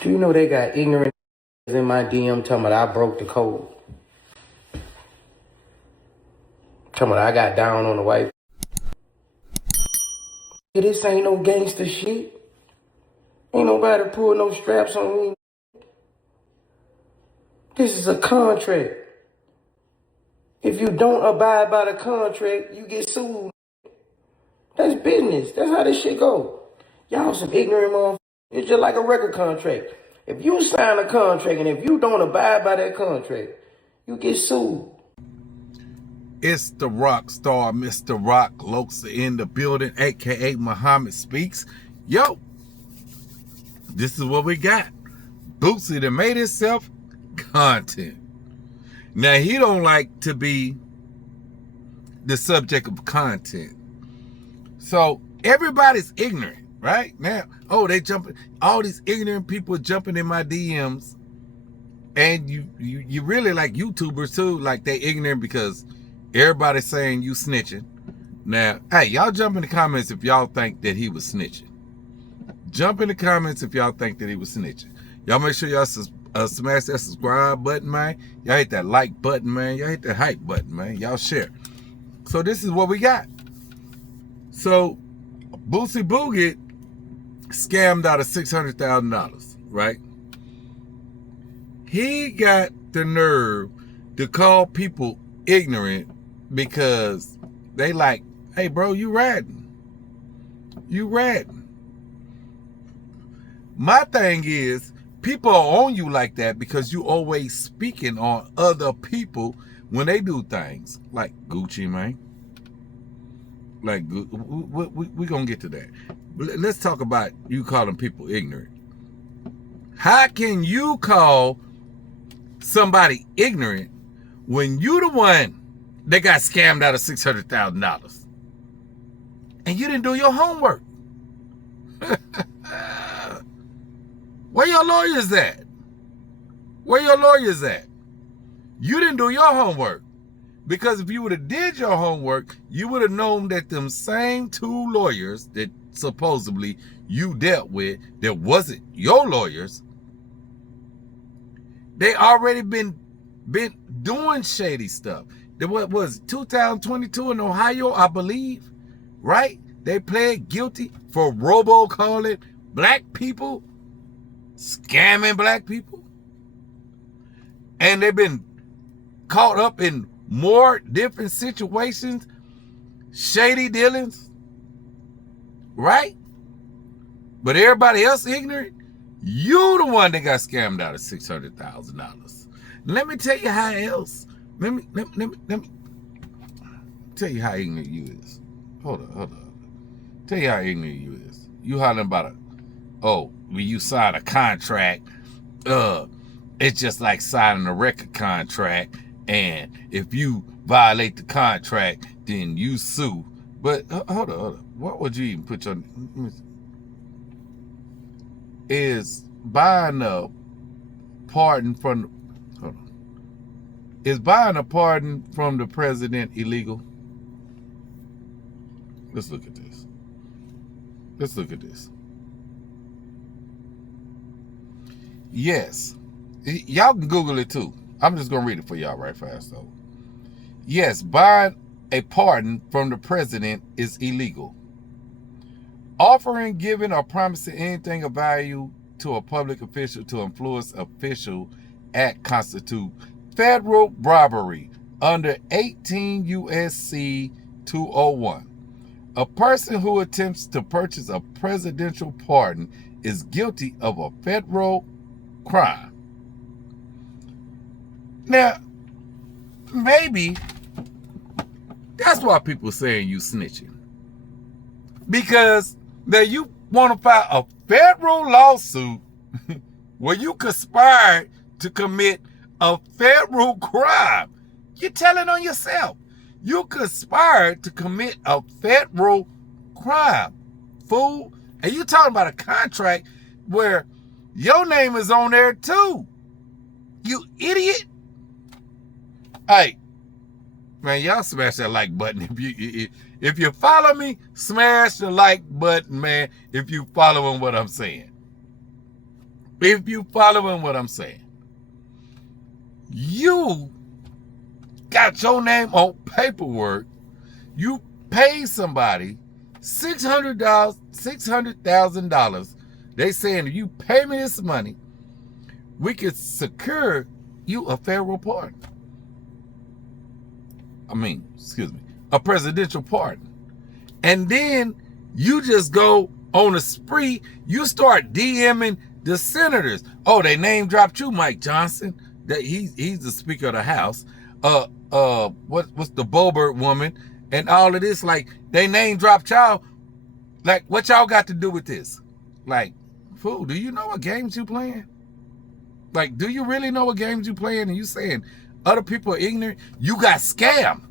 Do you know they got ignorant in my DM talking about I broke the code? Talking about I got down on the wife. This ain't no gangster shit. Ain't nobody pull no straps on me. This is a contract. If you don't abide by the contract, you get sued. That's business. That's how this shit go. Y'all some ignorant motherfuckers. It's just like a record contract. If you sign a contract and if you don't abide by that contract, you get sued. It's the rock star, Mr. Rock Loxa in the building, aka Muhammad Speaks. Yo, this is what we got. Boosie that made himself content. Now, he don't like to be the subject of content. So everybody's ignorant, right? Now, they jumping, all these ignorant people jumping in my DMs. And you really like YouTubers too, like they ignorant because everybody's saying you snitching. Now, hey, y'all jump in the comments if y'all think that he was snitching. Jump in the comments if y'all think that he was snitching. Y'all make sure y'all smash that subscribe button, man. Y'all hit that like button, man. Y'all hit that hype button, man. Y'all share. So this is what we got. So Boosie Boogie scammed out of $600,000, right? He got the nerve to call people ignorant because they like, hey, bro, you ratting. You ratting. My thing is, people are on you like that because you always speaking on other people when they do things. Like Gucci, man. Like, we gonna get to that. Let's talk about you calling people ignorant. How can you call somebody ignorant when you the one that got scammed out of $600,000 and you didn't do your homework? Where your lawyers at? Where your lawyers at? You didn't do your homework. Because if you would have did your homework, you would have known that them same two lawyers that supposedly you dealt with, that wasn't your lawyers, they already been doing shady stuff. What was 2022 in Ohio, I believe, right? They pled guilty for robocalling black people, scamming black people. And they've been caught up in more different situations, shady dealings, right? But everybody else ignorant. You the one that got scammed out of $600,000. Let me tell you how else. Let me tell you how ignorant you is. Hold on. Tell you how ignorant you is. You hollering about when you sign a contract, it's just like signing a record contract, and if you violate the contract, then you sue. But hold on. What would you even put your... Is buying a pardon from... Hold on. Is buying a pardon from the president illegal? Let's look at this. Yes. Y'all can Google it too. I'm just going to read it for y'all right fast though. Yes, buying a pardon from the president is illegal. Offering, giving, or promising anything of value to a public official to influence official act constitute federal robbery under 18 U.S.C. 201. A person who attempts to purchase a presidential pardon is guilty of a federal crime. Now, maybe that's why people saying you snitching. Because now you want to file a federal lawsuit where you conspired to commit a federal crime. You're telling on yourself. You conspired to commit a federal crime, fool. And you talking about a contract where your name is on there too. You idiot. Hey, man, y'all smash that like button. If you follow me, smash the like button, man, if you following what I'm saying. If you following what I'm saying, you got your name on paperwork. You pay somebody $600,000. They saying if you pay me this money, we could secure you a federal pardon. A presidential pardon. And then you just go on a spree. You start DMing the senators. Oh, they name dropped you, Mike Johnson. That he's the Speaker of the House. What's the Boebert woman and all of this? Like, they name dropped y'all. Like, what y'all got to do with this? Like, fool, do you know what games you playing? Like, do you really know what games you playing? And you saying other people are ignorant? You got scammed,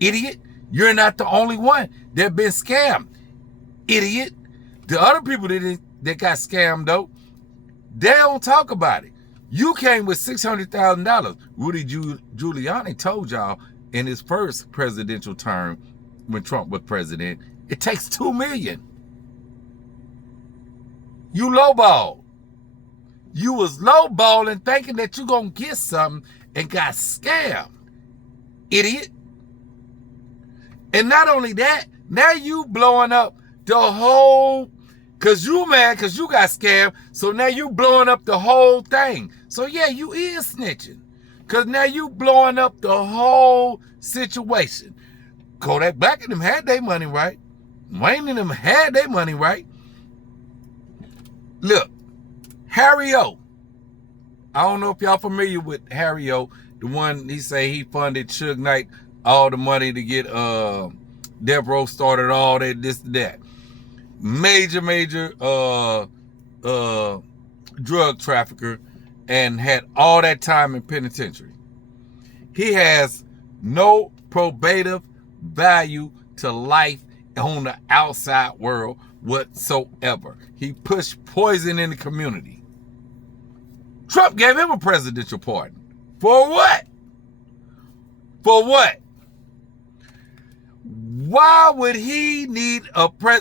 idiot. You're not the only one that been scammed, idiot. The other people that got scammed, though, they don't talk about it. You came with $600,000. Rudy Giuliani told y'all in his first presidential term, when Trump was president, it takes $2 million. You lowball. You was lowballing thinking that you gonna get something and got scammed, idiot. And not only that, now you blowing up the whole, cause you mad cause you got scammed, so now you blowing up the whole thing. So yeah, you is snitching. Cause now you blowing up the whole situation. Kodak Black and them had their money right. Wayne and them had their money right. Look, Harry O. I don't know if y'all familiar with Harry O. The one he say he funded Suge Knight all the money to get Death Row started, all that, this, that. Major drug trafficker and had all that time in penitentiary. He has no probative value to life on the outside world whatsoever. He pushed poison in the community. Trump gave him a presidential pardon. For what? For what? Why would he need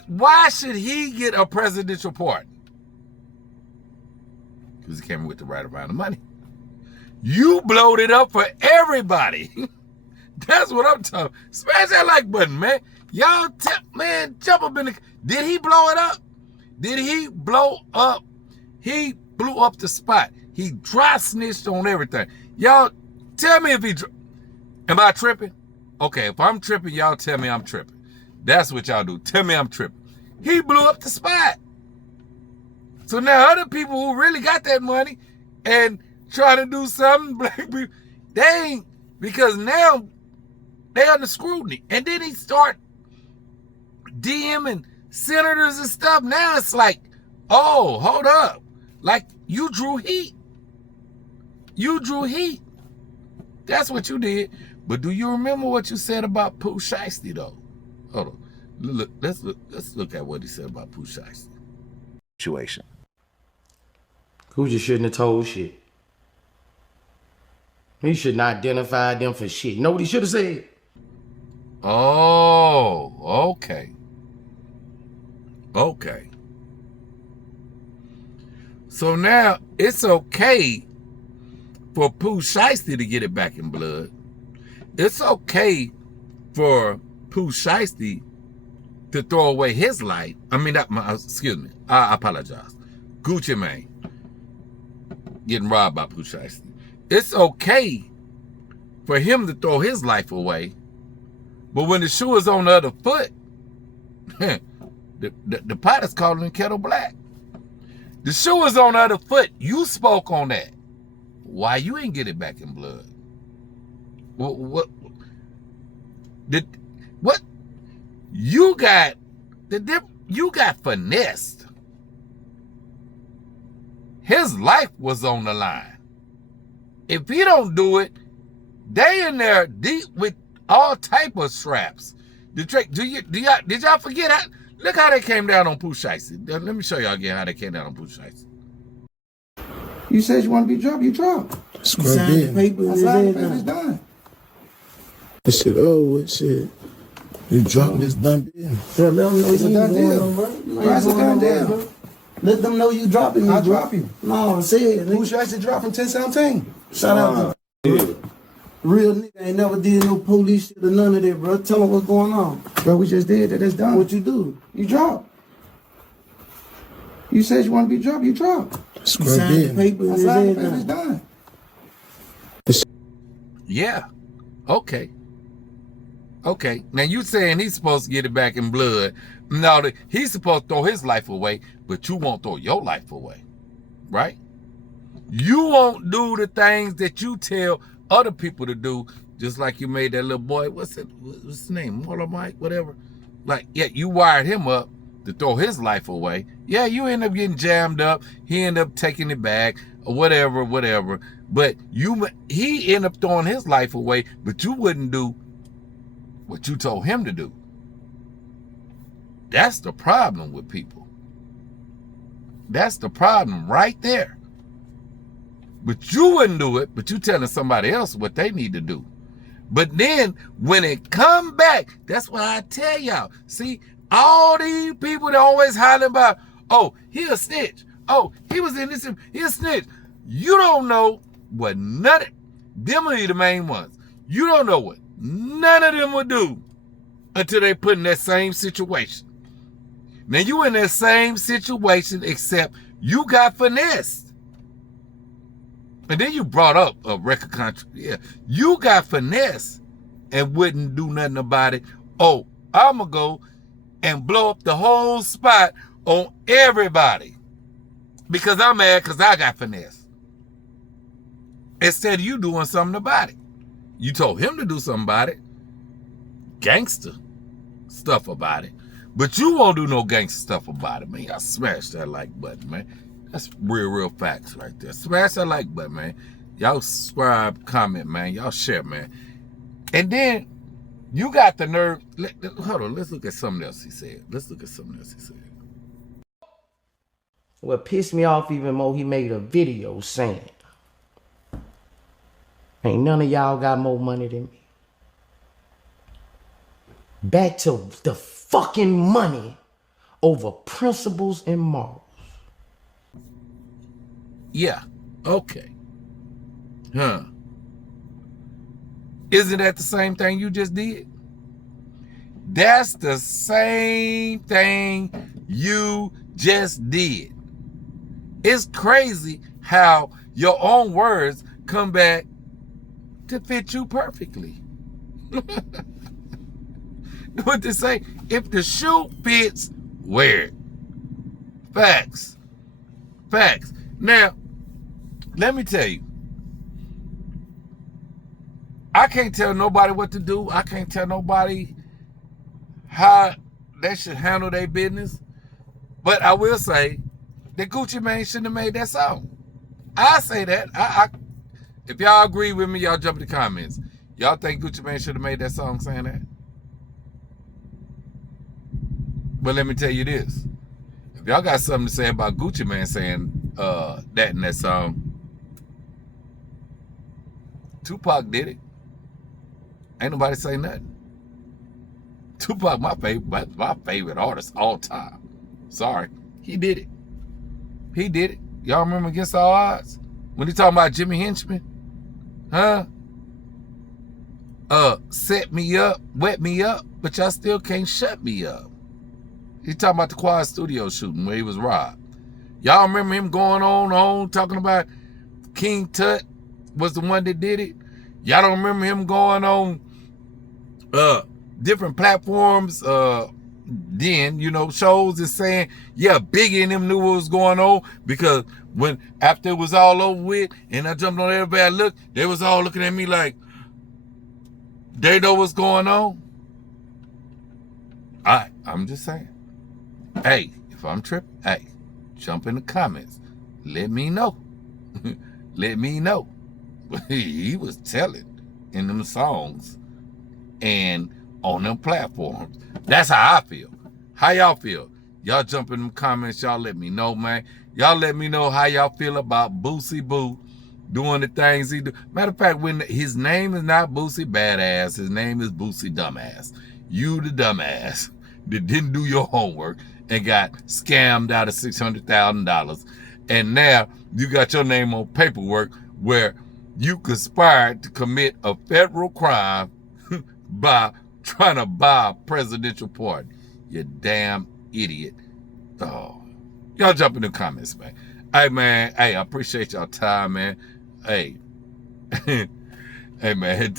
why should he get a presidential pardon? Because he came with the right amount of money. You blowed it up for everybody. That's what I'm talking. Smash that like button, man. Y'all, man, jump up in the... Did he blow it up? Did he blow up? He blew up the spot. He dry snitched on everything. Y'all, tell me if he... Am I tripping? Okay, if I'm tripping, y'all tell me I'm tripping. That's what y'all do. Tell me I'm tripping. He blew up the spot. So now other people who really got that money and trying to do something, black people, they ain't, because now they under scrutiny. And then he start DMing senators and stuff. Now it's like, oh, hold up. Like, you drew heat. You drew heat. That's what you did. But do you remember what you said about Pooh Shiesty, though? Hold on. Let's look at what he said about Pooh Shiesty. Situation. Who just shouldn't have told shit. He should not identify them for shit. You know what he should have said? Oh, okay. Okay. So now it's okay for Pooh Shiesty to get it back in blood. It's okay for Pooh Shiesty to throw away his life. I mean, excuse me. I apologize. Gucci Mane getting robbed by Pooh Shiesty. It's okay for him to throw his life away, but when the shoe is on the other foot, the pot is calling the kettle black. The shoe is on the other foot. You spoke on that. Why you ain't get it back in blood? What you got? You got finessed. His life was on the line. If he don't do it, they in there deep with all type of straps. Did y'all forget how? Look how they came down on Pooh Shiesty. Let me show y'all again how they came down on Pooh Shiesty. You said you want to be dropped, you dropped. Scrub in. I signed the paper, it's done. This shit, what shit? You dropped this done deal. It's a done deal. It's a done deal. Let them know you dropping me, I'll bro. drop you. No, I'm saying, Who nigga. should actually drop from 1017? Shout out to real nigga. Ain't never did no police shit or none of that, bro. Tell me what's going on. Bro, we just did that. That's done. What you do? You drop. You said you want to be dropped. You drop. You Scrub signed the in. paper and I it's signed the paper. It's everything. done. Yeah. Okay. Okay. Now you saying he's supposed to get it back in blood. No, he's supposed to throw his life away, but you won't throw your life away. Right? You won't do the things that you tell other people to do, just like you made that little boy. What's his name? Marla Mike, whatever. Like, yeah, you wired him up to throw his life away. Yeah, you end up getting jammed up. He end up taking it back or whatever. But he end up throwing his life away, but you wouldn't do what you told him to do. That's the problem with people. That's the problem right there. But you wouldn't do it, but you telling somebody else what they need to do. But then when it come back, that's what I tell y'all. See, all these people that always hollering about, oh, he a snitch. Oh, he was in this, he a snitch. You don't know what none of them are the main ones. You don't know what none of them will do until they put in that same situation. Now you in that same situation, except you got finessed. And then you brought up a record contract. Yeah, you got finesse and wouldn't do nothing about it. Oh, I'm going to go and blow up the whole spot on everybody because I'm mad because I got finesse. Instead of you doing something about it. You told him to do something about it. Gangsta stuff about it. But you won't do no gangsta stuff about it, man. Y'all smash that like button, man. That's real facts right there. Smash that like button, man. Y'all subscribe, comment, man. Y'all share, man. And then you got the nerve. Hold on, let's look at something else he said. What pissed me off even more, he made a video saying, ain't none of y'all got more money than me. Back to the fucking money over principles and morals. Yeah, okay. Huh. Isn't that the same thing you just did? That's the same thing you just did. It's crazy how your own words come back to fit you perfectly. What they say, if the shoe fits, wear it. Facts. Now, let me tell you, I can't tell nobody what to do. I can't tell nobody how they should handle their business. But I will say that Gucci Mane shouldn't have made that song. I say that. If y'all agree with me, y'all jump in the comments. Y'all think Gucci Mane should have made that song saying that? But let me tell you this. If y'all got something to say about Gucci Mane saying that in that song, Tupac did it. Ain't nobody say nothing. Tupac, my favorite artist all time. Sorry. He did it. Y'all remember Against All Odds? When he talking about Jimmy Henchman? Huh? Set me up, wet me up, but y'all still can't shut me up. He talking about the Quad Studio shooting where he was robbed. Y'all remember him going on talking about King Tut was the one that did it? Y'all don't remember him going on different platforms then, shows and saying, yeah, Biggie and them knew what was going on because after it was all over with and I jumped on everybody I looked, they was all looking at me like, they know what's going on? I'm just saying. Hey, if I'm tripping, hey, jump in the comments. Let me know. Let me know. He was telling in them songs and on them platforms. That's how I feel. How y'all feel? Y'all jump in them comments. Y'all let me know, man. Y'all let me know how y'all feel about Boosie Boo doing the things he do. Matter of fact, when his name is not Boosie Badass, his name is Boosie Dumbass. You the dumbass that didn't do your homework and got scammed out of $600,000. And now you got your name on paperwork where you conspired to commit a federal crime by trying to buy a presidential pardon. You damn idiot. Oh, y'all jump in the comments, man. Hey, man. Hey, I appreciate y'all time, man. Hey. Hey, man.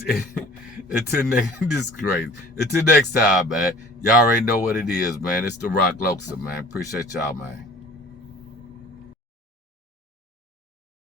Until next, this is crazy. Until next time, man. Y'all already know what it is, man. It's the Rock Loxa, man. Appreciate y'all, man.